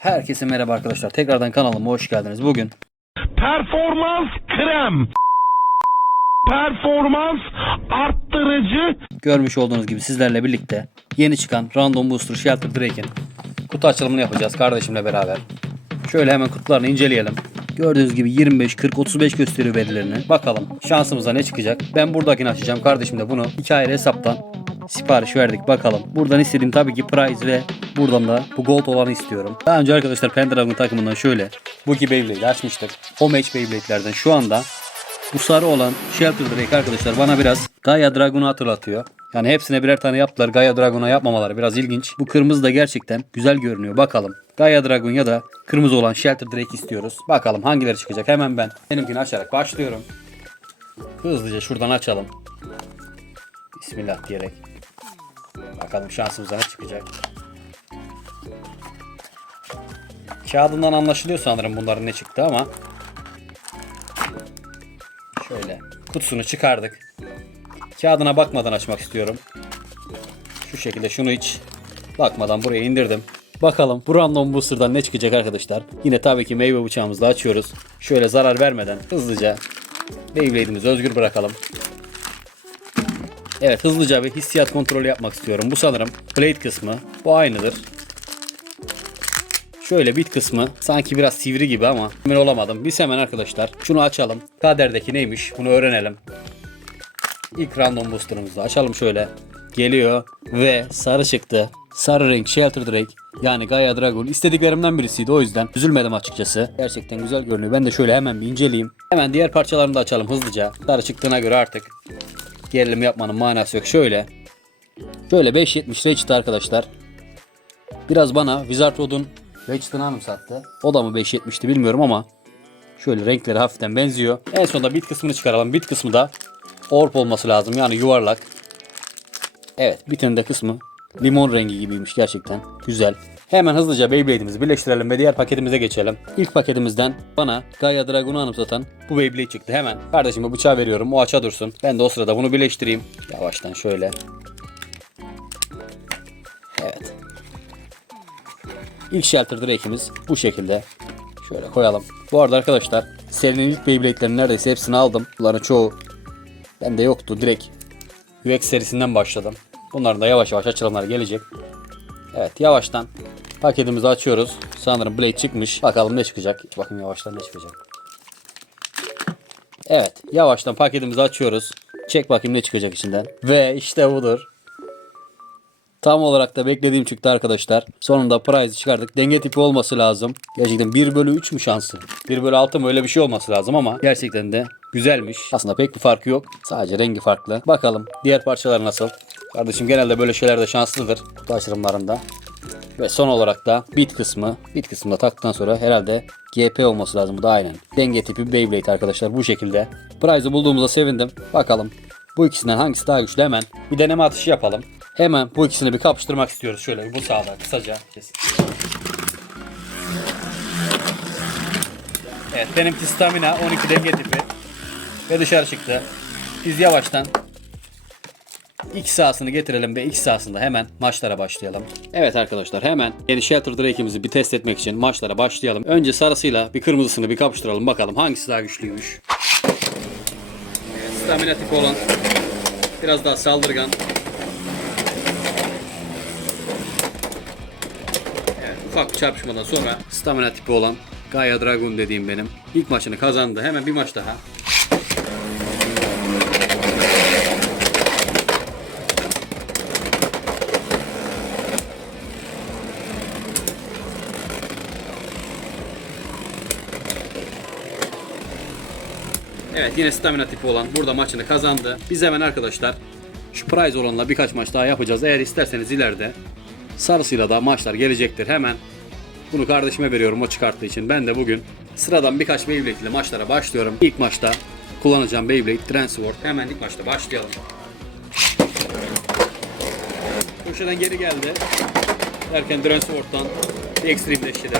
Herkese merhaba arkadaşlar. Tekrardan kanalıma hoş geldiniz. Bugün Performans krem. Performans arttırıcı görmüş olduğunuz gibi sizlerle birlikte yeni çıkan Random Booster Shelter Drake'in kutu açılımını yapacağız kardeşimle beraber. Şöyle hemen kutularını inceleyelim. Gördüğünüz gibi 25, 40, 35 gösteriyor verilerini. Bakalım şansımıza ne çıkacak. Ben buradakini açacağım. Kardeşim de bunu hikayeli hesaptan sipariş verdik. Bakalım. Buradan istediğim tabii ki prize ve buradan da bu gold olanı istiyorum. Daha önce arkadaşlar Pendragon takımından şöyle bu iki Beyblade açmıştık. Homage Beyblade'lerden şu anda bu sarı olan Shelter Drake arkadaşlar bana biraz Gaia Dragon'u hatırlatıyor. Yani hepsine birer tane yaptılar. Gaia Dragon'a yapmamaları biraz ilginç. Bu kırmızı da gerçekten güzel görünüyor. Bakalım. Gaia Dragon ya da kırmızı olan Shelter Drake istiyoruz. Bakalım hangileri çıkacak. Hemen ben benimkini açarak başlıyorum. Hızlıca şuradan açalım. Bismillah diyerek. Bakalım şansımıza ne çıkacak. Kağıdından anlaşılıyor sanırım bunların ne çıktı ama Şöyle kutusunu çıkardık. Kağıdına bakmadan açmak istiyorum. Şu şekilde şunu hiç bakmadan buraya indirdim. Bakalım bu random booster'dan ne çıkacak arkadaşlar. Yine tabii ki meyve bıçağımızla açıyoruz. Şöyle zarar vermeden hızlıca Beyblade'imizi özgür bırakalım. Evet hızlıca bir hissiyat kontrolü yapmak istiyorum. Bu sanırım blade kısmı. Bu aynıdır. Şöyle bit kısmı sanki biraz sivri gibi ama emin olamadım. Biz hemen arkadaşlar şunu açalım. Kaderdeki neymiş bunu öğrenelim. İlk random booster'ımızı açalım şöyle. Geliyor ve sarı çıktı. Sarı renk Shelter Drake yani Gaia Dragon istediklerimden birisiydi o yüzden üzülmedim açıkçası. Gerçekten güzel görünüyor. Ben de şöyle hemen bir inceleyeyim. Hemen diğer parçalarını da açalım hızlıca. Sarı çıktığına göre artık gerilim yapmanın manası yok. Şöyle. Şöyle 5.70 Ratchet arkadaşlar. Biraz bana Wizard Rod'un Ratchet'ını anımsattı. O da mı 5.70'ti bilmiyorum ama şöyle renkleri hafiften benziyor. En sonunda bit kısmını çıkaralım. Bit kısmı da orp olması lazım. Yani yuvarlak. Evet bitin de kısmı limon rengi gibiymiş gerçekten. Güzel. Hemen hızlıca Beyblade'imizi birleştirelim ve diğer paketimize geçelim. İlk paketimizden bana Gaia Dragon'u anımsatan bu Beyblade çıktı. Hemen kardeşime bıçağı veriyorum. O aça dursun. Ben de o sırada bunu birleştireyim. Yavaştan şöyle. Evet. İlk Shelter Drake'imiz bu şekilde. Şöyle koyalım. Bu arada arkadaşlar serinin ilk Beyblade'lerin neredeyse hepsini aldım. Bunların çoğu bende yoktu. Direkt UX serisinden başladım. Bunların da yavaş yavaş açılımları gelecek. Evet yavaştan paketimizi açıyoruz. Sanırım Blade çıkmış. Bakalım ne çıkacak. Bakın yavaştan ne çıkacak. Evet yavaştan paketimizi açıyoruz. Çek bakayım ne çıkacak içinden. Ve işte budur. Tam olarak da beklediğim çıktı arkadaşlar. Sonunda prize çıkardık. Denge tipi olması lazım. Gerçekten 1 bölü 3 mü şansı? 1 bölü 6 mı öyle bir şey olması lazım ama gerçekten de güzelmiş. Aslında pek bir farkı yok. Sadece rengi farklı. Bakalım diğer parçalar nasıl? Kardeşim genelde böyle şeylerde şanslıdır kutu açılımlarında. Ve son olarak da bit kısmı. Bit kısmında taktıktan sonra herhalde GP olması lazım. Bu da aynen. Denge tipi Beyblade arkadaşlar bu şekilde. Prize'ı bulduğumuza sevindim. Bakalım bu ikisinden hangisi daha güçlü hemen bir deneme atışı yapalım. Hemen bu ikisini bir kapıştırmak istiyoruz. Şöyle bu sağda kısaca. kesin. Evet benimki stamina 12 denge tipi. Ve dışarı çıktı. Biz yavaştan X sahasını getirelim ve X sahasında hemen maçlara başlayalım. Evet arkadaşlar hemen yeni Shelter Drake'imizi bir test etmek için maçlara başlayalım. Önce sarısıyla bir kırmızısını bir kapıştıralım bakalım hangisi daha güçlüymüş. Stamina tipi olan biraz daha saldırgan. Evet, ufak bir çarpışmadan sonra stamina tipi olan Gaia Dragon dediğim benim ilk maçını kazandı. Hemen bir maç daha. Evet yine stamina tipi olan burada maçını kazandı. Biz hemen arkadaşlar şu prize olanla birkaç maç daha yapacağız. Eğer isterseniz ileride sarısıyla da maçlar gelecektir. Hemen bunu kardeşime veriyorum o çıkarttığı için. Ben de bugün sıradan birkaç Beyblade ile maçlara başlıyorum. İlk maçta kullanacağım Beyblade Transword. Hemen ilk maçta başlayalım. Köşeden geri geldi. Derken Transword'dan bir ekstremleşti ve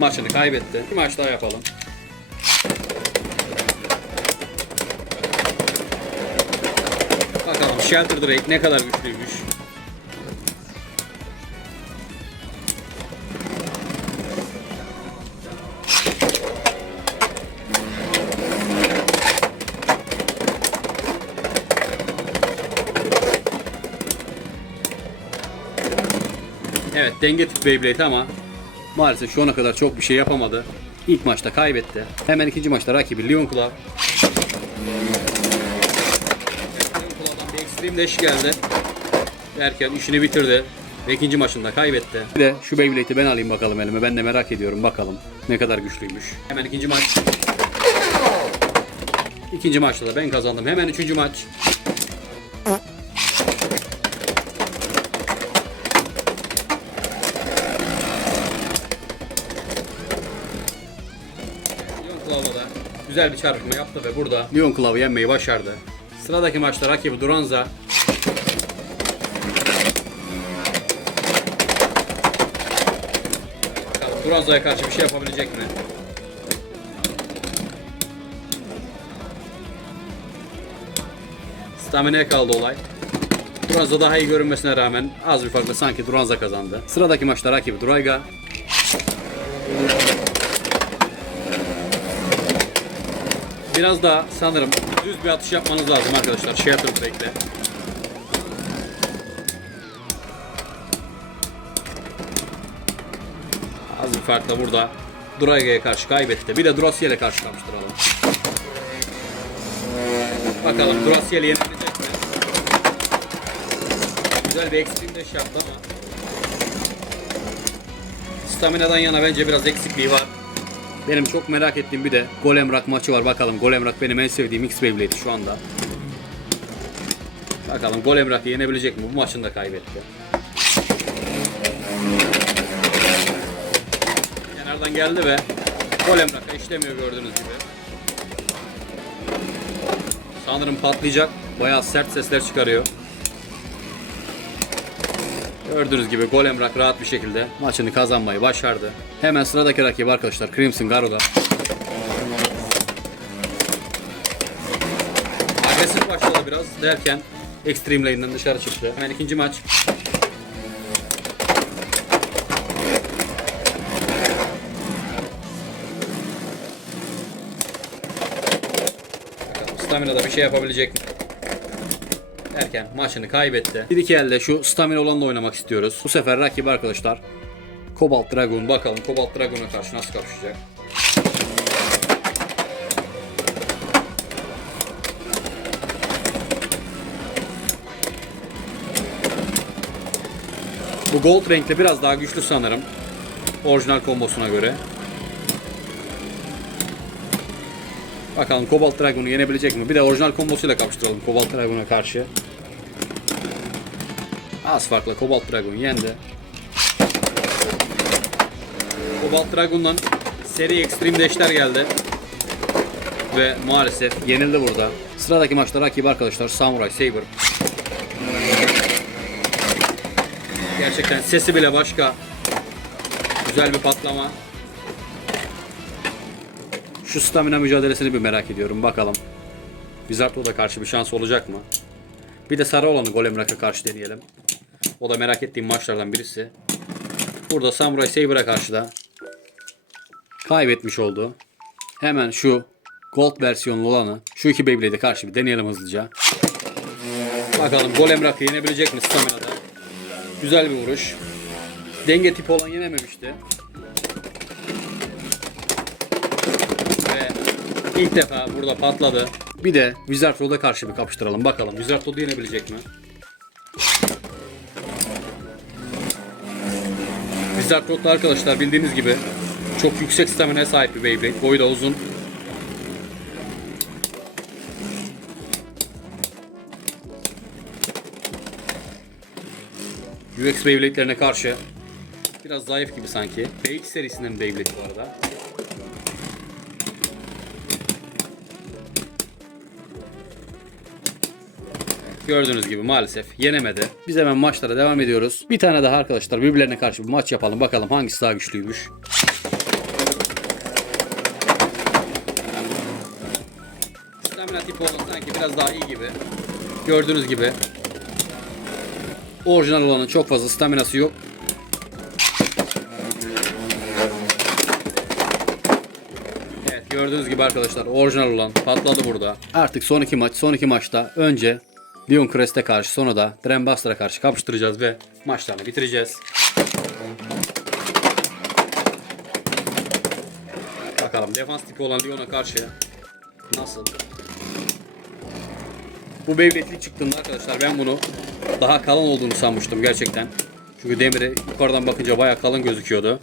maçını kaybetti. Bir maç daha yapalım. Shelter Drake ne kadar güçlüymüş. Evet denge tip Beyblade ama maalesef şu ana kadar çok bir şey yapamadı. İlk maçta kaybetti. Hemen ikinci maçta rakibi Leon Club. Dash geldi. Derken işini bitirdi. Ve ikinci maçında kaybetti. Bir de şu Beyblade'i ben alayım bakalım elime. Ben de merak ediyorum bakalım ne kadar güçlüymüş. Hemen ikinci maç. İkinci maçta da ben kazandım. Hemen üçüncü maç. Leon Clav'la da güzel bir çarpma yaptı ve burada Leon Clav'ı yenmeyi başardı. Sıradaki maçta rakibi Duranza. Bakalım Duranza'ya karşı bir şey yapabilecek mi? Stamina'ya kaldı olay. Duranza daha iyi görünmesine rağmen az bir farkla sanki Duranza kazandı. Sıradaki maçta rakibi Durayga. Biraz daha sanırım düz bir atış yapmanız lazım arkadaşlar. Şey atın bekle. Az bir farkla burada Durayga'ya karşı kaybetti. Bir de Durasiel'e karşı kapıştıralım. Bakalım Durasiel'i yenebilecek mi? Güzel bir extreme dash yaptı ama Stamina'dan yana bence biraz eksikliği var. Benim çok merak ettiğim bir de Golem Rock maçı var. Bakalım Golem Rock benim en sevdiğim X Beyblade şu anda. Bakalım Golem Rock'ı yenebilecek mi? Bu maçını da kaybetti. Kenardan geldi ve Golem Rock'a işlemiyor gördüğünüz gibi. Sanırım patlayacak. Bayağı sert sesler çıkarıyor. Gördüğünüz gibi Golem Rock rahat bir şekilde maçını kazanmayı başardı. Hemen sıradaki rakibi arkadaşlar Crimson Garuda. Agresif başladı biraz derken Extreme Lane'den dışarı çıktı. Hemen ikinci maç. Stamina'da bir şey yapabilecek mi? Derken maçını kaybetti. Bir iki elde şu stamina olanla oynamak istiyoruz. Bu sefer rakibi arkadaşlar Cobalt Dragon. Bakalım Cobalt Dragon'a karşı nasıl kapışacak. Bu gold renkli biraz daha güçlü sanırım. Orijinal kombosuna göre. Bakalım Cobalt Dragon'u yenebilecek mi? Bir de orijinal kombosuyla kapıştıralım Cobalt Dragon'a karşı. Az farkla Cobalt Dragon yendi. Cobalt Dragon'dan seri Extreme Dash'ler geldi. Ve maalesef yenildi burada. Sıradaki maçta rakibi arkadaşlar Samurai Saber. Gerçekten sesi bile başka. Güzel bir patlama. Şu stamina mücadelesini bir merak ediyorum. Bakalım. Wizardo'da karşı bir şans olacak mı? Bir de sarı olanı Golem Rock'a karşı deneyelim. O da merak ettiğim maçlardan birisi. Burada Samurai Saber'a karşı da kaybetmiş oldu. Hemen şu Gold versiyonlu olanı şu iki Beyblade'e karşı bir deneyelim hızlıca. Bakalım Golem Rock'ı yenebilecek mi Stamina'da? Güzel bir vuruş. Denge tipi olan yenememişti. Ve ilk defa burada patladı. Bir de Wizard Road'a karşı bir kapıştıralım. Bakalım Wizard Road'u yenebilecek mi? Road'da arkadaşlar bildiğiniz gibi çok yüksek stamina'ya sahip bir Beyblade. Boyu da uzun. UX Beyblade'lerine karşı biraz zayıf gibi sanki. BX serisinden Beyblade bu arada. Gördüğünüz gibi maalesef yenemedi. Biz hemen maçlara devam ediyoruz. Bir tane daha arkadaşlar birbirlerine karşı bir maç yapalım. Bakalım hangisi daha güçlüymüş. Stamina tipi olan sanki biraz daha iyi gibi. Gördüğünüz gibi. Orijinal olanın çok fazla staminası yok. Gördüğünüz gibi arkadaşlar orijinal olan patladı burada. Artık son iki maç, son iki maçta önce Lyon Crest'e karşı sonra da Drenbaster'a karşı kapıştıracağız ve maçlarını bitireceğiz. Bakalım defans tipi olan Lyon'a karşı nasıl? Bu Beyblade'li çıktığında arkadaşlar ben bunu daha kalın olduğunu sanmıştım gerçekten. Çünkü demiri yukarıdan bakınca bayağı kalın gözüküyordu.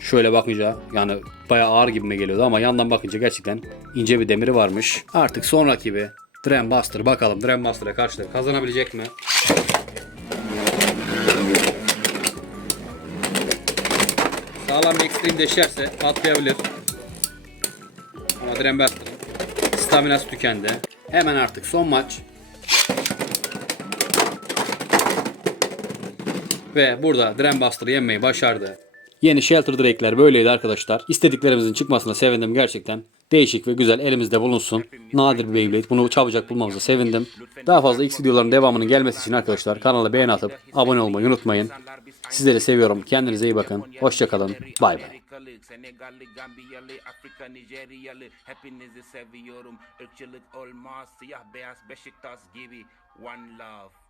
Şöyle bakınca yani bayağı ağır gibime geliyordu ama yandan bakınca gerçekten ince bir demiri varmış. Artık son rakibi Dram Buster bakalım Dram Buster'a karşı kazanabilecek mi? Sağlam bir extreme deşerse patlayabilir. Ama Dram Buster'ın staminası tükendi. Hemen artık son maç. Ve burada Dram Buster'ı yenmeyi başardı. Yeni Shelter Drake'ler böyleydi arkadaşlar. İstediklerimizin çıkmasına sevindim gerçekten. Değişik ve güzel elimizde bulunsun. Nadir bir Beyblade. Bunu çabucak bulmamıza sevindim. Daha fazla X videoların devamının gelmesi için arkadaşlar kanala beğeni atıp abone olmayı unutmayın. Sizleri seviyorum. Kendinize iyi bakın. Hoşçakalın. Bay bay. Senegalli, Gambiyalı, Afrika, Nijeryalı Hepinizi seviyorum. Irkçılık olmaz, siyah beyaz Beşiktaş gibi. One love.